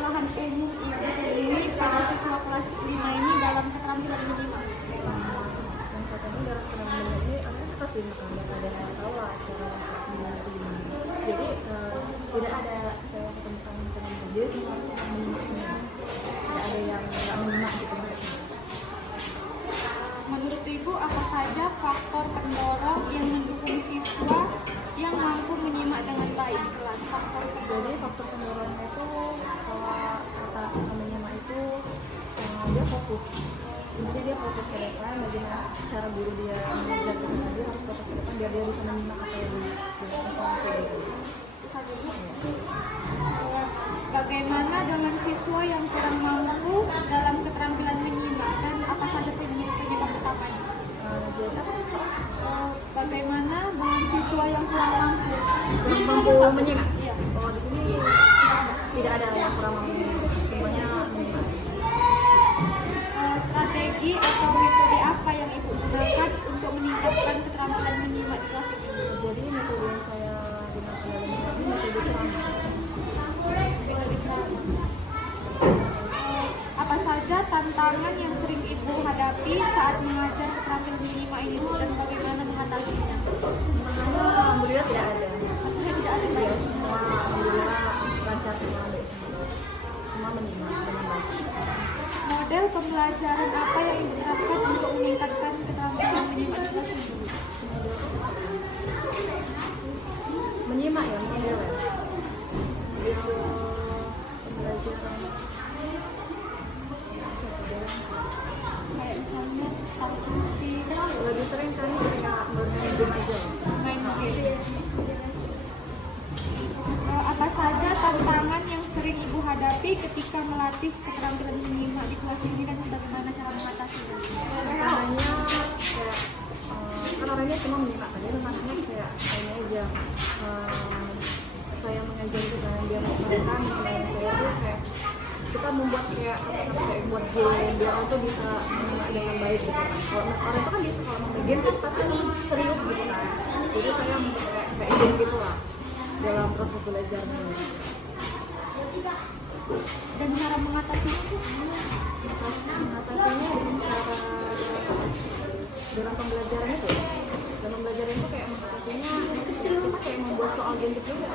permasalahan umum ibu ini pada siswa kelas 5 ini dalam keterampilan minimal? Yang satu ini dalam keterampilan ini aku kasih ada tawa cara ini. Jadi tidak ada saya ketemukan dengan dia semua yang menyimak semua. Tidak ada yang nggak menyimak gitu. Menurut Ibu, apa saja faktor pendorong yang mendukung siswa yang mampu menyimak dengan baik di kelas? Jadi faktor pendorongnya itu kalau kata menyimak itu dia fokus. Intinya dia fokus ke depan, bagaimana cara guru dia mengajar ke depan, dia harus fokus ke depan biar dia bisa menyimak apa yang disampaikan. Bagaimana dengan siswa yang kurang mampu dalam keterampilan menyimak dan apa saja penyebab utamanya? Bagaimana dengan siswa yang kurang mampu? Di sini mampu ada menyimak? Iya. Oh, di sini tidak ada yang kurang mampu menyimak, semuanya menyimak. Strategi atau metode apa yang Ibu gunakan untuk meningkatkan keterampilan menyimak di kelas ini? Jadi metode yang saya gunakan dalam menyimak ini metode ceramah. Apa saja tantangan yang sering Ibu hadapi saat mengajar keterampilan menyimak ini dan bagaimana mengatasinya? Alhamdulillah tidak ada. Tidak ada Ya, semua alhamdulillah lancar semua, baik semua. Semua menyimak dengan baik. Model pembelajaran apa yang Ibu terapkan untuk meningkatkan keterampilan menyimak di kelas ini? Menyimak ya, model ya. Pembelajaran Kayak misalnya statistik, lebih sering kan kayak bermain game aja. main game. Apa saja tantangan yang sering Ibu hadapi ketika melatih keterampilan menyimak di kelas ini dan bagaimana cara mengatasinya? Tantangannya kayak kan orangnya cuma menyimak aja, tantangannya kayak ini aja. Saya mengajar itu kan biar mereka mengenai saya tuh kayak kita membuat kayak buat game biar orang tuh bisa menyimak dengan baik gitu kan. Kalau orang itu kan bisa kalau main game kan pasti serius gitu kan. Jadi saya membuat kayak game gitu lah dalam proses belajarnya. Dan cara mengatasinya itu Mengatasinya dengan cara dalam pembelajaran itu. Dalam pembelajaran itu kayak mengatasinya kita kayak membuat soal game gitu ya.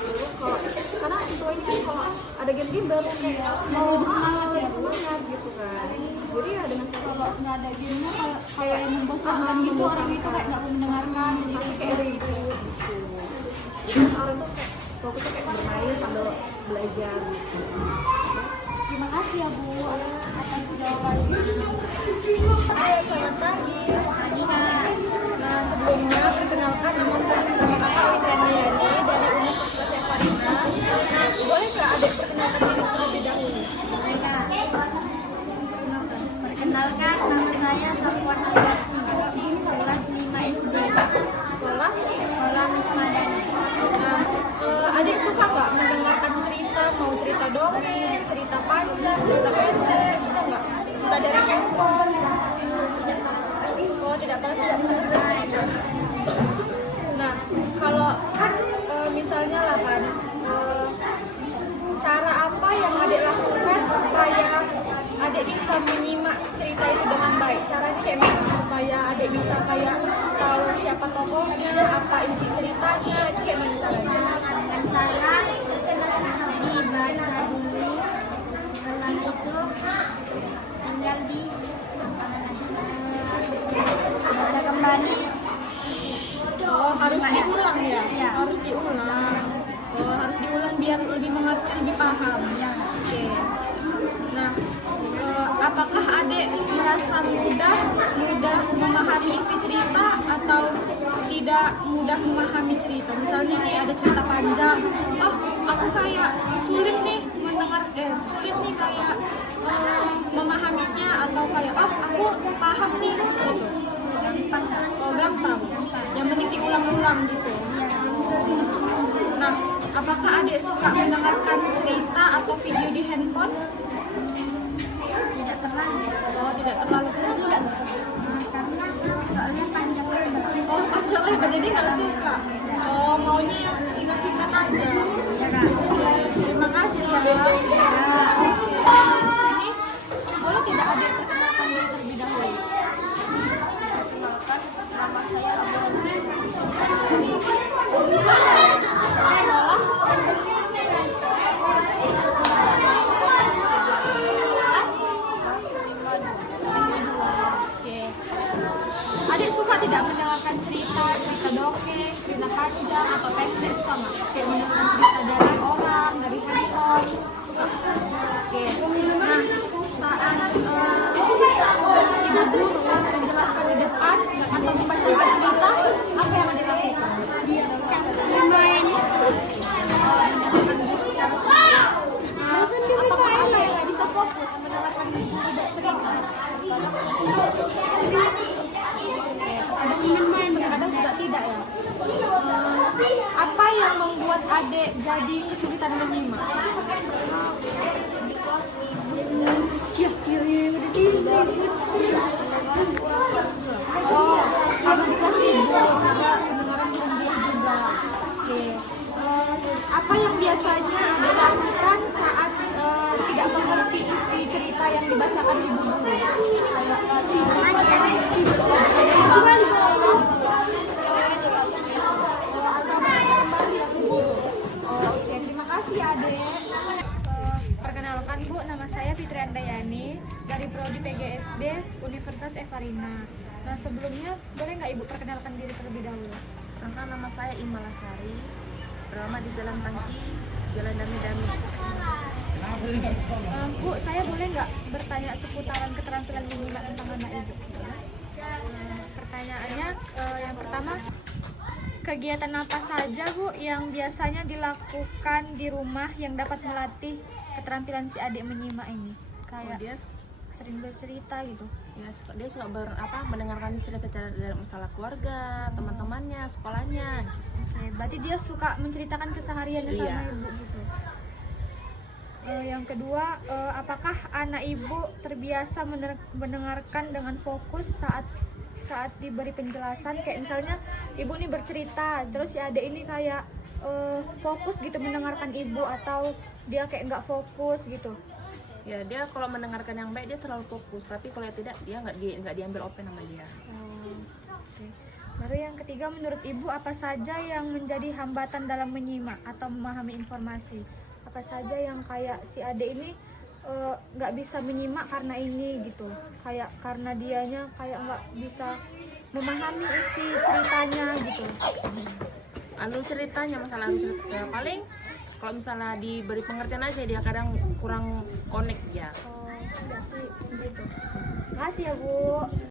Lalu kalau karena infonya kan kalau ada game-game baru kayak mau semangat gitu kan. Jadi ya dengan cara kalau nggak ada gamenya kayak yang membosankan gitu, orang itu kayak nggak mau mendengarkan, jadi kayak ribut gitu. Jadi orang tuh kayak fokusnya kayak bermain sambil belajar gitu. terima kasih ya Bu atas jawabannya. Selamat pagi, Adina. Nah, sebelumnya perkenalkan nama saya Kakak Fitriani dari Universitas Farina. Nah, boleh nggak adik perkenalkan diri terlebih dahulu? Perkenalkan, nama saya Safwan Al-Farsi, kelas 5 SD. Sekolah Miss Madani. Nah, adik suka nggak mendengarkan cerita, mau cerita dongeng, cerita panjang, cerita pendek, suka nggak? Entah dari handphone. Oh, tidak pernah suka. Nah, kalau kan misalnya lah kan, cara apa yang adik lakukan supaya adik bisa menyimak cerita itu dengan baik? Caranya kayak mana? Supaya adik bisa kayak tahu siapa tokohnya, apa isi ceritanya, itu kayak mana caranya? Dengan cara dibaca dulu, setelah itu tinggal baca kembali. Oh, harus diulang ya? Ya. Harus diulang. Oh, harus diulang biar lebih mengerti, lebih paham ya. Oke. Nah, apakah adik merasa mudah memahami isi cerita atau tidak mudah memahami cerita? Misalnya nih ada cerita panjang, oh aku kayak sulit nih sulit nih kayak memahaminya, atau kayak oh aku paham nih gitu. Oh, gampang. Yang penting diulang-ulang gitu. Nah, apakah adik suka mendengarkan cerita atau video di handphone? Tidak terlalu. Oh, tidak terlalu. Karena soalnya panjang lebar. Oh, panjang lebar jadi nggak suka. Oh, maunya yang singkat-singkat aja. Ya, Kak. Terima kasih ya. jadi kesulitan menyimak? Because ibu Udah tidur. Oh, karena di kelas ibu ada pendengaran burung juga. Oke. Apa yang biasanya dilakukan saat tidak mengerti isi cerita yang dibacakan ibu guru? Oke, terima kasih Ade. Perkenalkan Bu, nama saya Fitri Andayani dari Prodi PGSD Universitas Evarina. Nah sebelumnya boleh nggak Ibu perkenalkan diri terlebih dahulu? Nama saya Imalasari, beralamat di Jalan Tangki, Jalan Dami-Dami. Bu, saya boleh nggak bertanya seputaran keterampilan menyimak tentang anak Ibu? Pertanyaannya yang pertama, kegiatan apa saja Bu yang biasanya dilakukan di rumah yang dapat melatih keterampilan si adik menyimak ini? Kayak Dia sering bercerita gitu. ya dia suka mendengarkan cerita-cerita dari masalah keluarga, teman-temannya, sekolahnya. Oke, berarti dia suka menceritakan kesehariannya Iya. sama Ibu gitu. Yang kedua, apakah anak Ibu terbiasa mendengarkan dengan fokus saat diberi penjelasan? Kayak misalnya Ibu nih bercerita, terus si adik ini kayak fokus gitu mendengarkan Ibu, atau dia kayak nggak fokus gitu? Ya dia kalau mendengarkan yang baik dia terlalu fokus, tapi kalau tidak dia nggak diambil open sama dia. Oke. Baru yang ketiga, menurut Ibu apa saja yang menjadi hambatan dalam menyimak atau memahami informasi? Apa saja yang kayak si adik ini nggak bisa menyimak karena ini gitu? Kayak karena dianya kayak nggak bisa memahami isi ceritanya gitu. Ceritanya masalah ya, paling kalau misalnya diberi pengertian aja dia kadang kurang connect ya. Berarti gitu. Terima kasih ya Bu.